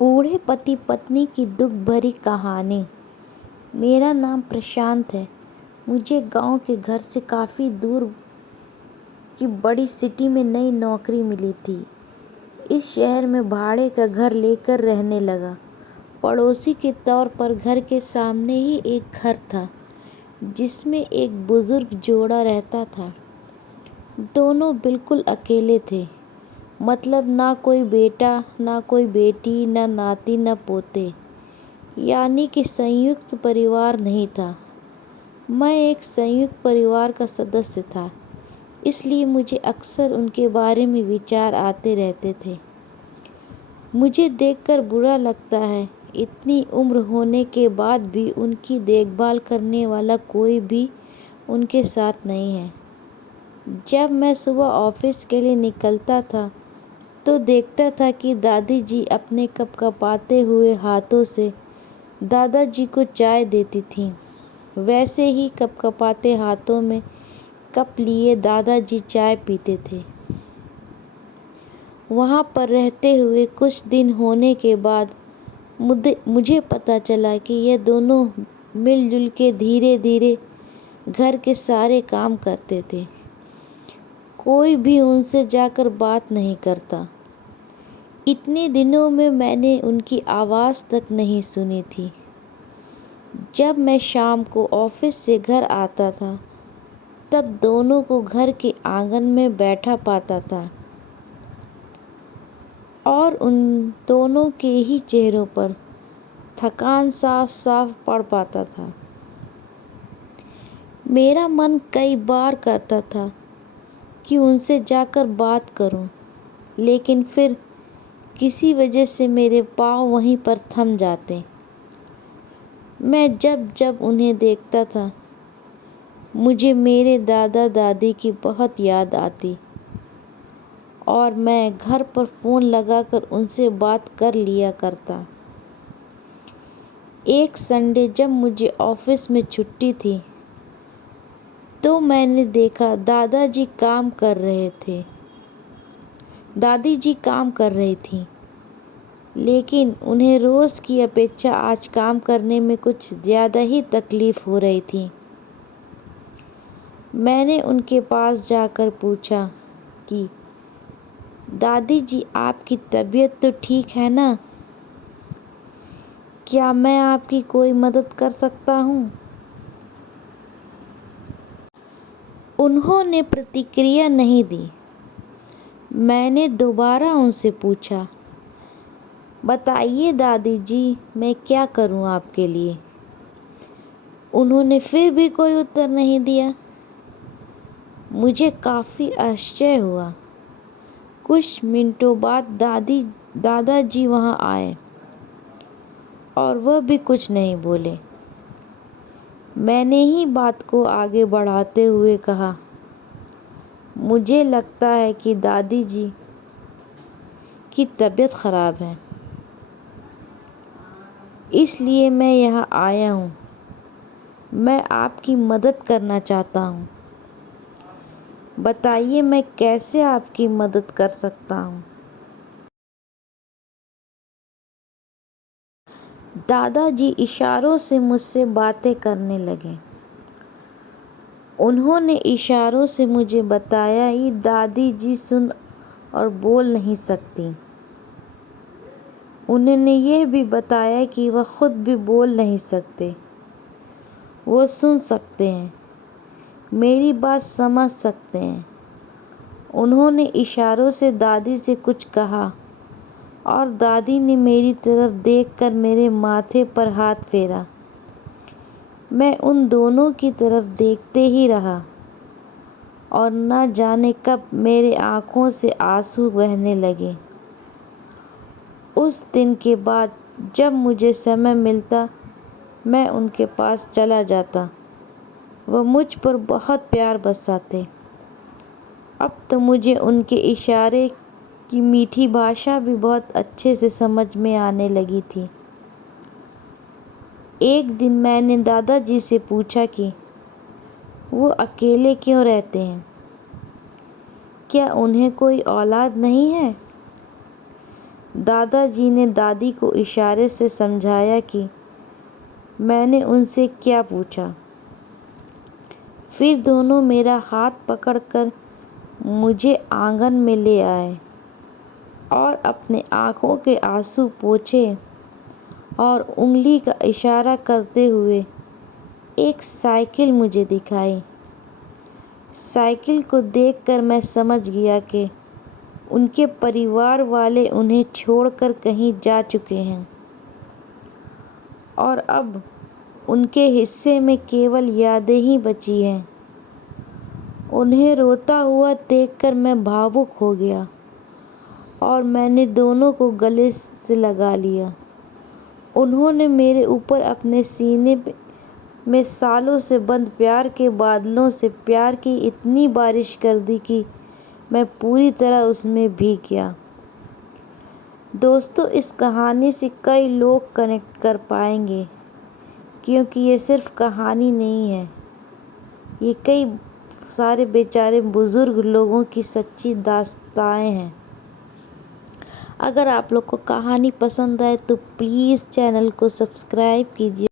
बूढ़े पति पत्नी की दुख भरी कहानी। मेरा नाम प्रशांत है। मुझे गांव के घर से काफ़ी दूर की बड़ी सिटी में नई नौकरी मिली थी। इस शहर में भाड़े का घर लेकर रहने लगा। पड़ोसी के तौर पर घर के सामने ही एक घर था जिसमें एक बुजुर्ग जोड़ा रहता था। दोनों बिल्कुल अकेले थे, मतलब ना कोई बेटा, ना कोई बेटी, ना नाती, ना पोते, यानी कि संयुक्त परिवार नहीं था। मैं एक संयुक्त परिवार का सदस्य था, इसलिए मुझे अक्सर उनके बारे में विचार आते रहते थे। मुझे देखकर बुरा लगता है, इतनी उम्र होने के बाद भी उनकी देखभाल करने वाला कोई भी उनके साथ नहीं है। जब मैं सुबह ऑफिस के लिए निकलता था तो देखता था कि दादी जी अपने कपकपाते हुए हाथों से दादाजी को चाय देती थीं। वैसे ही कपकपाते हाथों में कप लिए दादाजी चाय पीते थे। वहाँ पर रहते हुए कुछ दिन होने के बाद मुझे पता चला कि ये दोनों मिलजुल के धीरे धीरे घर के सारे काम करते थे। कोई भी उनसे जाकर बात नहीं करता। इतने दिनों में मैंने उनकी आवाज़ तक नहीं सुनी थी। जब मैं शाम को ऑफिस से घर आता था तब दोनों को घर के आंगन में बैठा पाता था और उन दोनों के ही चेहरों पर थकान साफ साफ पड़ पाता था। मेरा मन कई बार करता था कि उनसे जाकर बात करूं, लेकिन फिर किसी वजह से मेरे पाँव वहीं पर थम जाते। मैं जब जब उन्हें देखता था मुझे मेरे दादा दादी की बहुत याद आती और मैं घर पर फ़ोन लगाकर उनसे बात कर लिया करता। एक संडे जब मुझे ऑफिस में छुट्टी थी तो मैंने देखा दादी जी काम कर रही थी, लेकिन उन्हें रोज़ की अपेक्षा आज काम करने में कुछ ज़्यादा ही तकलीफ़ हो रही थी। मैंने उनके पास जाकर पूछा कि दादी जी, आपकी तबीयत तो ठीक है ना? क्या मैं आपकी कोई मदद कर सकता हूँ? उन्होंने प्रतिक्रिया नहीं दी। मैंने दोबारा उनसे पूछा, बताइए दादी जी, मैं क्या करूं आपके लिए? उन्होंने फिर भी कोई उत्तर नहीं दिया। मुझे काफ़ी आश्चर्य हुआ। कुछ मिनटों बाद दादाजी वहां आए और वह भी कुछ नहीं बोले। मैंने ही बात को आगे बढ़ाते हुए कहा, मुझे लगता है कि दादी जी की तबीयत ख़राब है, इसलिए मैं यहाँ आया हूँ। मैं आपकी मदद करना चाहता हूँ। बताइए मैं कैसे आपकी मदद कर सकता हूँ? दादाजी इशारों से मुझसे बातें करने लगे। उन्होंने इशारों से मुझे बताया कि दादी जी सुन और बोल नहीं सकती। उन्होंने यह भी बताया कि वह खुद भी बोल नहीं सकते, वो सुन सकते हैं, मेरी बात समझ सकते हैं। उन्होंने इशारों से दादी से कुछ कहा और दादी ने मेरी तरफ देखकर मेरे माथे पर हाथ फेरा। मैं उन दोनों की तरफ देखते ही रहा और न जाने कब मेरे आँखों से आंसू बहने लगे। उस दिन के बाद जब मुझे समय मिलता मैं उनके पास चला जाता। वह मुझ पर बहुत प्यार बरसाते। अब तो मुझे उनके इशारे की मीठी भाषा भी बहुत अच्छे से समझ में आने लगी थी। एक दिन मैंने दादाजी से पूछा कि वो अकेले क्यों रहते हैं? क्या उन्हें कोई औलाद नहीं है? दादाजी ने दादी को इशारे से समझाया कि मैंने उनसे क्या पूछा। फिर दोनों मेरा हाथ पकड़कर मुझे आंगन में ले आए और अपने आँखों के आंसू पोंछे और उंगली का इशारा करते हुए एक साइकिल मुझे दिखाई। साइकिल को देखकर मैं समझ गया कि उनके परिवार वाले उन्हें छोड़कर कहीं जा चुके हैं और अब उनके हिस्से में केवल यादें ही बची हैं। उन्हें रोता हुआ देखकर मैं भावुक हो गया और मैंने दोनों को गले से लगा लिया। उन्होंने मेरे ऊपर अपने सीने में सालों से बंद प्यार के बादलों से प्यार की इतनी बारिश कर दी कि मैं पूरी तरह उसमें भीग गया। दोस्तों, इस कहानी से कई लोग कनेक्ट कर पाएंगे क्योंकि ये सिर्फ कहानी नहीं है, ये कई सारे बेचारे बुज़ुर्ग लोगों की सच्ची दास्तानें हैं। अगर आप लोग को कहानी पसंद आए तो प्लीज़ चैनल को सब्सक्राइब कीजिए।